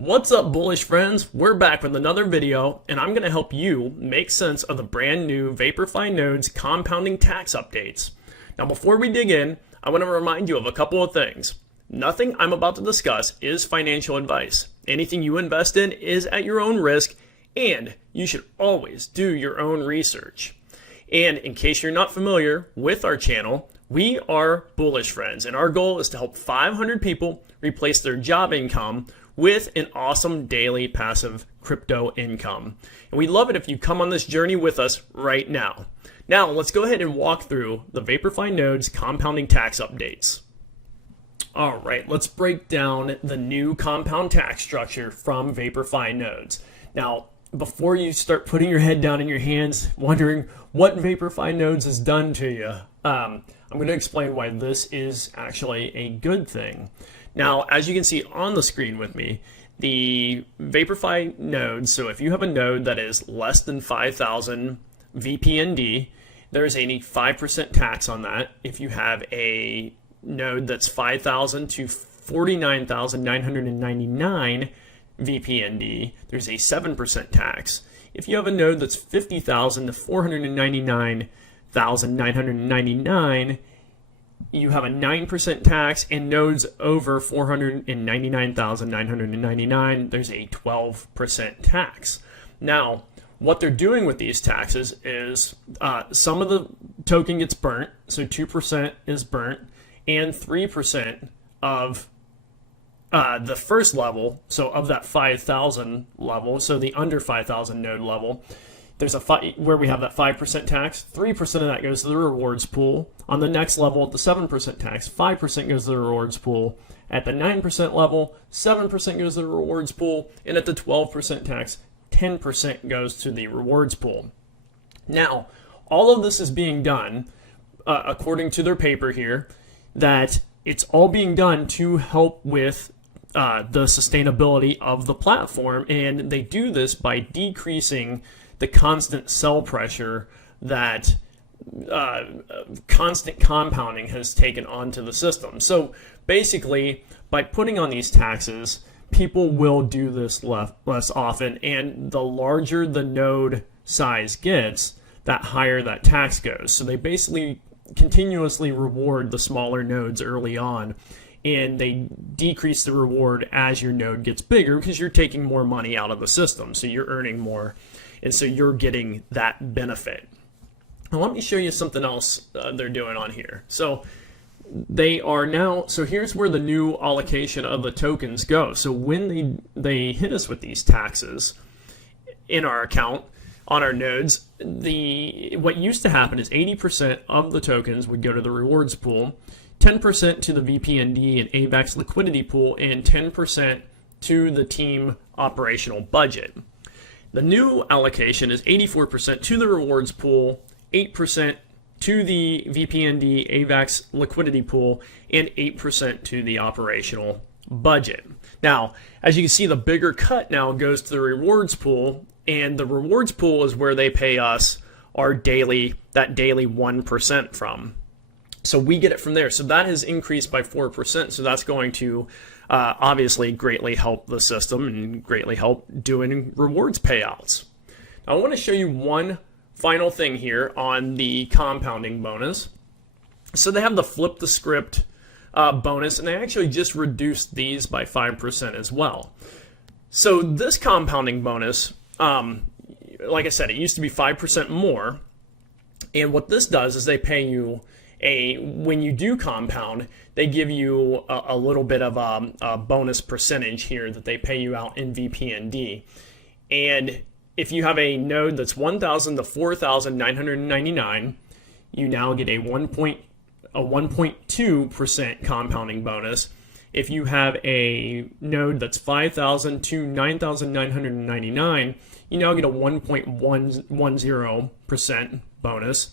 What's up, bullish friends? We're back with another video, and I'm going to help you make sense of the brand new Vaporfi Nodes compounding tax updates. Now, before we dig in, I want to remind you of a couple of things. Nothing I'm about to discuss is financial advice. Anything you invest in is at your own risk, and you should always do your own research. And in case you're not familiar with our channel, we are bullish friends, and our goal is to help 500 people replace their job income with an awesome daily passive crypto income. And we'd love it if you come on this journey with us right now. Now, let's go ahead and walk through the Vaporfi Nodes compounding tax updates. All right, let's break down the new compound tax structure from Vaporfi Nodes. Now, before you start putting your head down in your hands, wondering what Vaporfi Nodes has done to you, I'm going to explain why this is actually a good thing. Now, as you can see on the screen with me, the Vaporfi nodes, so if you have a node that is less than 5,000 VPND, there's a 5% tax on that. If you have a node that's 5,000 to 49,999 VPND, there's a 7% tax. If you have a node that's 50,000 to 499,999, you have a 9% tax, and nodes over 499,999, there's a 12% tax. Now, what they're doing with these taxes is some of the token gets burnt, so 2% is burnt, and 3% of the first level, so of that 5,000 level, so the under 5,000 node level, there's where we have that 5% tax, 3% of that goes to the rewards pool. On the next level, at the 7% tax, 5% goes to the rewards pool. At the 9% level, 7% goes to the rewards pool. And at the 12% tax, 10% goes to the rewards pool. Now, all of this is being done, according to their paper here, that it's all being done to help with the sustainability of the platform. And they do this by decreasing the constant sell pressure that constant compounding has taken onto the system. So basically, by putting on these taxes, people will do this less often, and the larger the node size gets, that higher that tax goes. So they basically continuously reward the smaller nodes early on, and they decrease the reward as your node gets bigger because you're taking more money out of the system, so you're earning more. And so you're getting that benefit. Now let me show you something else they're doing on here. So they are now, so here's where the new allocation of the tokens go. So when they hit us with these taxes in our account, on our nodes, what used to happen is 80% of the tokens would go to the rewards pool, 10% to the VPND and AVAX liquidity pool, and 10% to the team operational budget. The new allocation is 84% to the rewards pool, 8% to the VPND AVAX liquidity pool, and 8% to the operational budget. Now, as you can see, the bigger cut now goes to the rewards pool, and the rewards pool is where they pay us our daily 1% from. So we get it from there. So that has increased by 4%. So that's going to obviously greatly help the system and greatly help doing rewards payouts. Now, I want to show you one final thing here on the compounding bonus. So they have the flip the script bonus, and they actually just reduced these by 5% as well. So this compounding bonus, like I said, it used to be 5% more. And what this does is they pay you when you do compound, they give you a little bit of a bonus percentage here that they pay you out in VPND. And if you have a node that's 1,000 to 4,999, you now get a 1.2% compounding bonus. If you have a node that's 5,000 to 9,999, you now get a 1.10% bonus.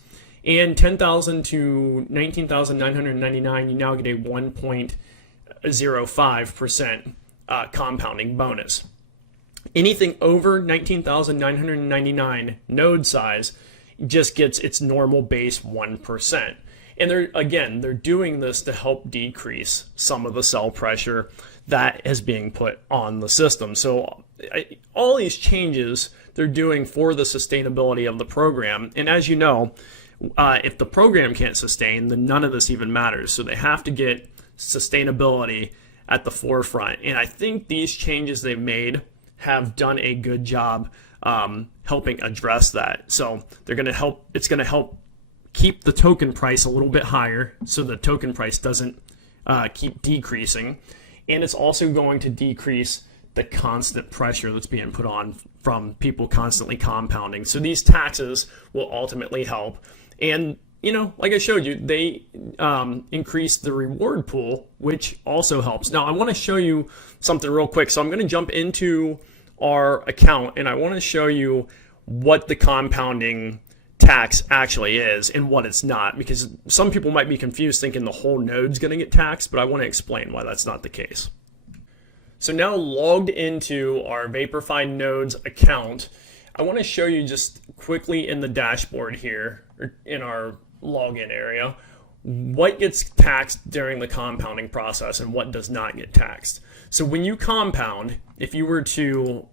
And 10,000 to 19,999, you now get a 1.05% compounding bonus. Anything over 19,999 node size just gets its normal base 1%. And they're doing this to help decrease some of the cell pressure that is being put on the system. So all these changes they're doing for the sustainability of the program. And as you know, if the program can't sustain, then none of this even matters. So they have to get sustainability at the forefront. And I think these changes they've made have done a good job helping address that. So they're going to help. It's going to help keep the token price a little bit higher, so the token price doesn't keep decreasing, and it's also going to decrease the constant pressure that's being put on from people constantly compounding. So these taxes will ultimately help. And like I showed you, they increase the reward pool, which also helps. Now I want to show you something real quick. So I'm going to jump into our account and I want to show you what the compounding tax actually is and what it's not, because some people might be confused thinking the whole node's going to get taxed, but I want to explain why that's not the case. So now logged into our Vaporfi Nodes account, I want to show you just quickly in the dashboard here, or in our login area, what gets taxed during the compounding process and what does not get taxed. So when you compound, if you were to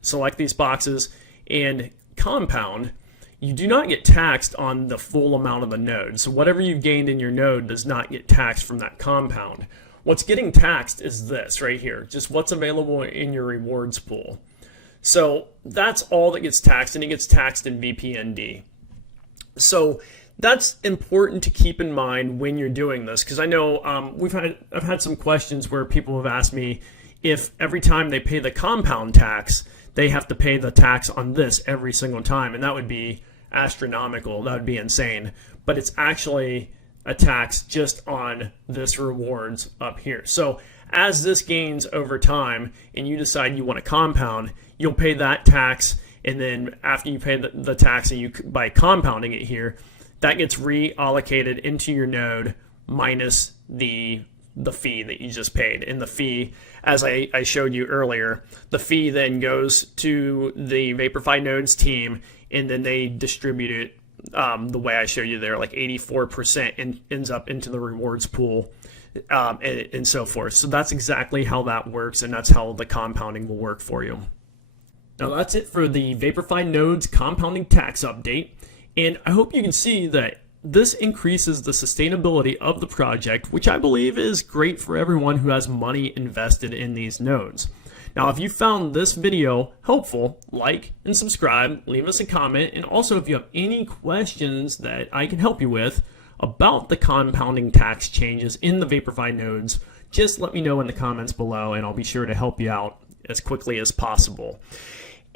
select these boxes and compound, you do not get taxed on the full amount of the node. So whatever you've gained in your node does not get taxed from that compound. What's getting taxed is this right here, just what's available in your rewards pool. So that's all that gets taxed, and it gets taxed in VPND. So that's important to keep in mind when you're doing this, because I know I've had some questions where people have asked me if every time they pay the compound tax, they have to pay the tax on this every single time, and that would be astronomical. That would be insane. But it's actually a tax just on this rewards up here. So as this gains over time and you decide you want to compound, you'll pay that tax, and then after you pay the tax and by compounding it here, that gets reallocated into your node minus the fee that you just paid. And the fee, as I showed you earlier, the fee then goes to the Vaporfi Nodes team, and then they distribute it the way I showed you there, like 84% ends up into the rewards pool, and so forth. So that's exactly how that works, and that's how the compounding will work for you. Now that's it for the Vaporfi Nodes compounding tax update, and I hope you can see that this increases the sustainability of the project, which I believe is great for everyone who has money invested in these nodes. Now, if you found this video helpful, like and subscribe, leave us a comment, and also if you have any questions that I can help you with about the compounding tax changes in the Vaporfi Nodes, just let me know in the comments below, and I'll be sure to help you out as quickly as possible.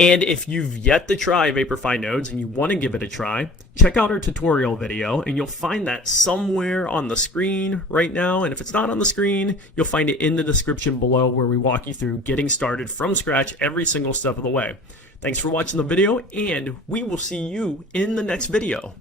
And if you've yet to try Vaporfi Nodes and you want to give it a try, check out our tutorial video, and you'll find that somewhere on the screen right now. And if it's not on the screen, you'll find it in the description below, where we walk you through getting started from scratch every single step of the way. Thanks for watching the video, and we will see you in the next video.